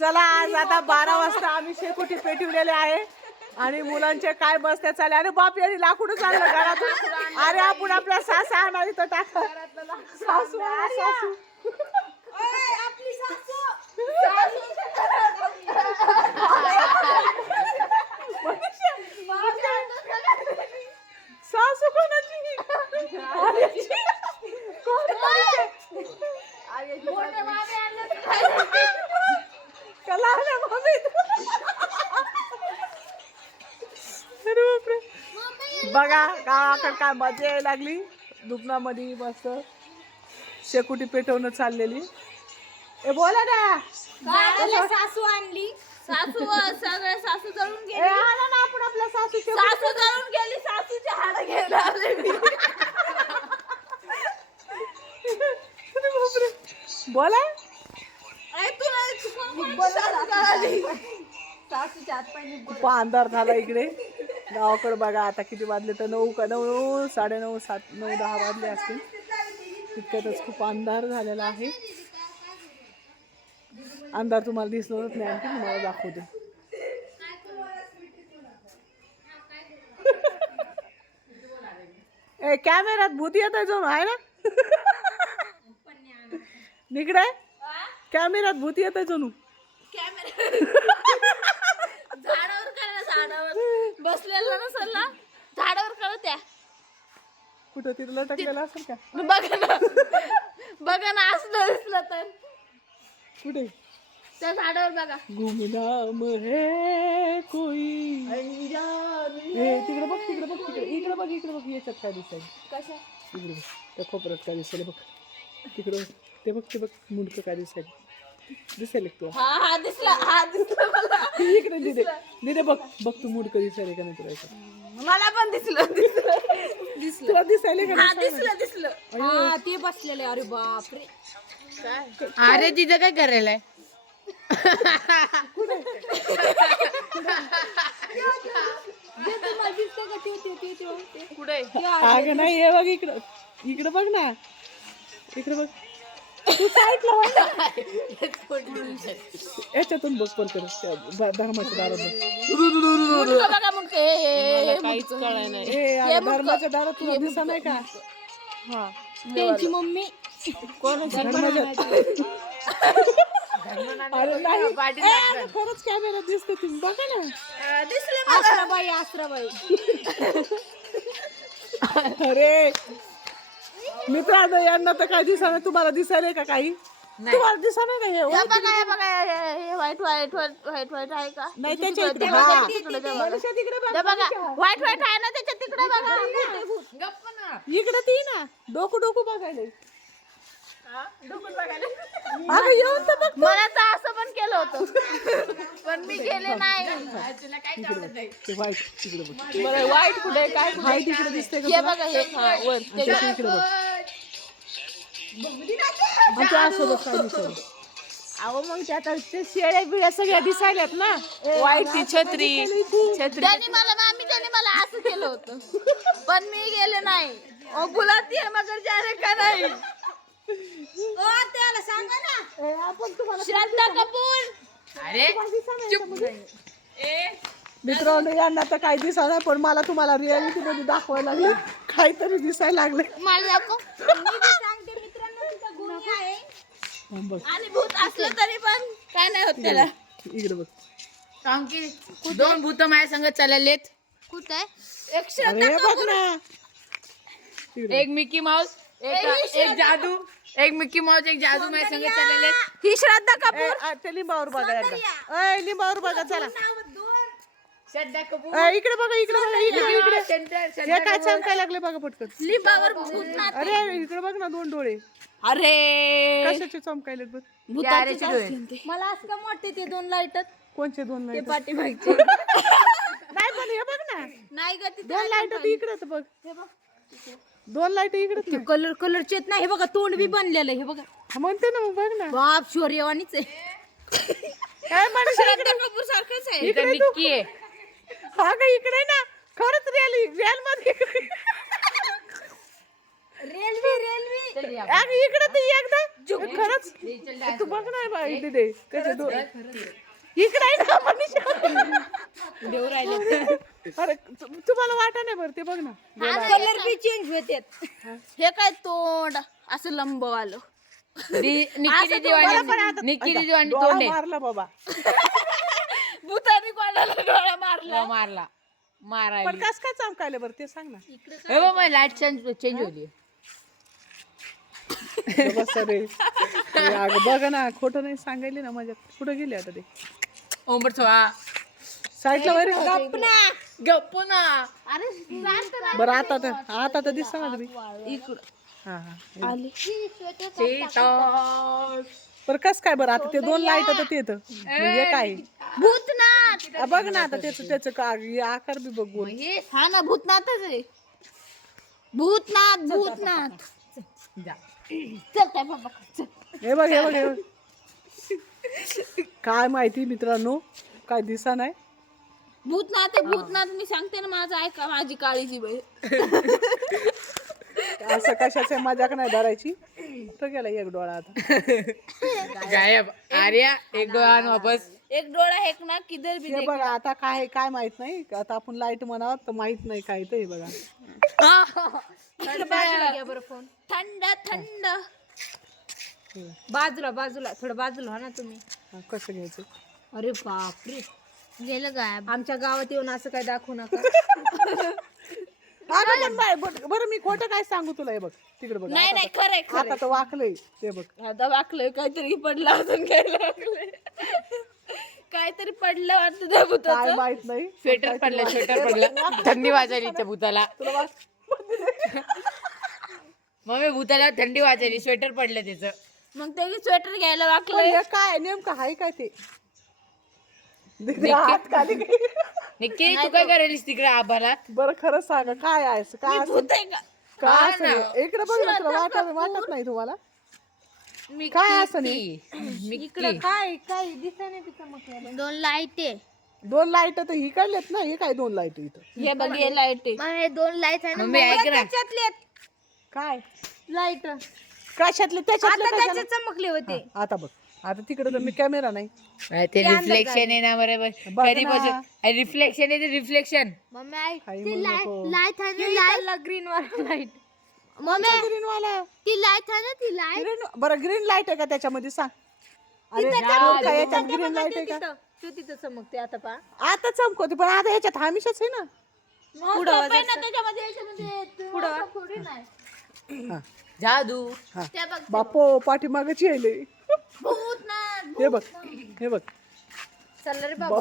चला आज आता 12 वाजता आम्ही शेकोटी पेटवलेले आहे आणि मुलांचे काय बसते चालले. अरे बाप यांनी लाकूड आणलं घरातून. अरे आपण आपल्या सासा आणा इथं टाक. सासू सासू आपली सासू सासू कोणाची मोठे मामे आणले कला ना मम्मी. अरे बापरे. बघा गावाकडे काय मजा यायला लागली. दुकानामध्ये मस्त शेकोटी पेटवणं चाललेली. ए बोला ना. सासू आणली सासू सगळे सासू जळून ए गेली आला ना आपण आपल्या सासू सासू जळून गेली सासूची हाड घ्यायला आले मी बोला. सासूच्या हात पाय खूप अंधार झाला इकडे गावाकडे. बघा आता किती वाजले तर 9 का 9 9:30 7 9 10 वाजले असतील. तितक्यातच खूप अंधार झालेला आहे. अंधार तुम्हाला दिसणारच नाही. आणखी तुम्हाला दाखवते. ए कॅमेऱ्यात भूत येत आहे जाऊन आहे ना. निकडे कॅमेऱ्यात भूत येत आहे जणू. झाडावर करा झाडावर बसलेला नसेल ना झाडावर करा त्या कुठं तिथं लटकलेलं असेल का. बघा ना असलं दिसलं तर कुठे त्या झाडावर बघा. गुमनाम है कोई. हे तिकडे बघ तिकडे बघ तिकडे इकडे बघ इकडे बघ. याच्यात काय दिसायला कशा इकडे बघ. त्या खोपऱ्यात काय दिसायला बघ. तिकडं ते बघ ते बघ मुंडकं काय दिसायला दिसायला तू. हा दिसला मला इकडे दिदे दिदे बघ बघ तू मुंडकं दिसायला का नाही तुला याच्यात. मला पण दिसलं तुला दिसायला का हा नाही. दिसलं हा ते बसलेले. अरे बापरे काय अरे तिथं काय करायला कुठे अगं नाही हे बघ इकडं इकडं बघ ना. इकडे बघ तू साईडला याच्यातून बघ पण धर्माच्या दारात बघ. बघा मग काहीच कळाय नाही. ए धर्माच्या दारात तुला दिसा नाही का. हा त्यांची मम्मी कोण धर्माच्या अरे नाही ए, खरंच कॅमेरा दिसतो तुम्ही बघा ना. दिसले आसराबाई आसराबाई अरे मित्रांनो यांना तर काय दिसा नाही. तुम्हाला दिसायला का काही. तुम्हाला दिसा नाही का हे हे बघा हे white white white white white आहे का नाही त्याच्या इकडे ते हा. बघा, तिकडे ते बघा. मनुष्य तिकडे बघ. ते बघा व्हाईट व्हाईट आहे ना त्याच्या तिकडे बघा इकडे ती ना डोकं डोकं बघायला. अगं येऊन तर बघ. मला तर असं पण केलं होतं पण मी गेले नाही. ते वाईट तिकडे बघ. बरं वाईट कुठे काय वाईट इकडे दिसतंय का हे तुला? बघा हे हा वर त्याच्या इकडे बघ. आणि ते असं बघ काय दिसायला. अहो मग ते आता ते शेळ्या बिळ्या सगळ्या दिसायल्यात ना वाईट ती छत्री छत्री त्याने मला असं केलं होतं पण मी गेले नाही. बुलाती है मगर जाने का नाही. त्याला सांगा ना ए, आपण तुम्हाला श्रद्धा कपूर अरे मित्रांनो यांना तर काही दिसा नाही पण मला तुम्हाला रियालिटी मध्ये दाखवायला लागले. काहीतरी दिसायला लागले. मला सांगते मित्रांनो तिथं गुन्हे आहे बघ आणि भूत असलं तरी पण काय नाही होत त्याला. इकडे बघ. कारण की 2 भूत माझ्या संग चाललेत. कुठे एक श्रद्धा अरे बघ ना तिकडे. एक मिकी माऊस एक जादू एक मिकी माऊस एक जादू माझ्या संग चाललेत. ही श्रद्धा ए, कपूर ते लिंबावर बघा एकदा. ए लिंबावर बघा चला. श्रद्धा कपूर ए, इकडे बघा इकडे बघा इकडे इकडे. हे काय चमकायला लागले बघा पटकन. लिंबावर भूत ना अरे इकडे बघ ना 2 डोळे अरे कशाचे चमकायले बघ. भूताचे मला असं का मोठे ते 2 लाईट कोणचे 2 ते लाईट. पाठीमागचे नाही पण हे बघ ना नाही ग 2 लाईट इकडे बघ. 2 लाईट इकडे ते कलरचे आहेत ना. हे बघा तोंड बी बनलेलं हे बघा. म्हणते ना मग बघ ना. बाप शौर्यवानीच आहे. काय मनुष्य इकडे कपूर सारखंच आहे. इथं मिक्की आहे. हा का इकडे ना खरंच रिअल मध्ये अगं, इकडे ती एकदा खरंच तू बघ ना बाई तिथे त्याचे दोन इकडे आहे ना मनीषा. अरे तुम्हाला वाटा नाही बरं ते बघ ना कलर बी चेंज होतात. हे काय तोंड असं लंब आलं. निक्की दिदी आणि डोळा तोंडे मारला बाबा. भूतानी कोणाला डोळा मारला. मारला मारायला पण कस काय चमकायला बरं ते सांग ना. हे बघ लाईट चेंज होती. बस रे हे अगं बघ ना खोटं नाही सांगायले ना माझ्या कुठं गेले आता ते ओंबर सोळा साईडला वगैरे गप्प ना. अरे शांत राहा. बरं आता तर दिसता ना तुम्ही हा हा बरं कस काय बरं आता ते दोन लाईट तर ते येतं म्हणजे काय भूतनाथ. बघ ना आता त्याचं का आकार बी बघ गोल. हा ना भूतनाथच आहे. भूतनाथ चल काय बाबा चल. हे बघ काय माहिती मित्रांनो काय दिसा नाही. भूतनाथ मी सांगते ना माझं ऐका माझी काळीची बाई. असं कशाच मजाक नाही धरायची. तो गेला एक डोळा आता गायब. आर्या एक डोळा आणि वापस. एक डोळा एक ना किधर भी हे बघा आता काय माहित नाही आता आपण लाईट म्हणावं तर माहित नाही काय ते बघा. बाजूला घ्या बरं फोन. थंड बाजूला थोडं बाजूला हो ना तुम्ही. हा, कसं घ्यायचं अरे बापरे, गेलं गायब. आमच्या गावात येऊन असं काय दाखवू नका. अगं पण बाय बरं मी खोटं काय सांगू तुला. हे बघ तिकडे बघ नाही खरंय आता तर वाकलंय ते बघ. आता वाकलंय काहीतरी पडलं अजून घ्यायला वाकलंय. काहीतरी पडलं वाटतं त्या काय भूताचं. माहित नाही स्वेटर पडलं थंडी वाजायली त्या भूताला. मग भूताला थंडी वाजायली स्वेटर पडलं त्याचं. मग ते स्वेटर घ्यायला पण वाकलंय. हे काय नेमकं हाय काय ते हात खाली निक्की तू काय करायलीस तिकडे आभारात. बरं खरं सांगा काय आहे असं? काय असं? भूत आहे का? काय असं? इकडे बघ ना तुला वाटत नाही तुम्हाला काय असं नाही. मिक्की काय दिसत नाही तिथं मग. दोन लाईट आहे. दोन लाईट तर ही काढलेत ना. हे काय दोन लाईट इथं हे बघ हे लाईट आहे. दोन लाईट आहे मम्मी ऐक ना. काय लाईट कशातले त्याच्यातले कशाला? चमकले होते. आता बघ आता तिकडे तर मी कॅमेरा नाही. ते रिफ्लेक्शन आहे ना बरोबर. बघ कधी ना. पासून रिफ्लेक्शन आहे ते रिफ्लेक्शन. मम्मी काही म्हणू नको. लाईट आहे ना ग्रीन वाला लाईट. कोणता ग्रीन वाला ती लाईट आहे ना ती लाईट. ग्रीन बरं ग्रीन लाईट आहे का त्याच्यामध्ये सांग. अरे का याच्यात ग्रीन लाईट आहे का तिथं चमकते आता पा. आता चमकवते पण आता याच्यात हमेशाच आहे ना. हा, जादू. हा. बापो पाठीमागची यायले. भूतनाथ. हे बघ चल रे बाबा.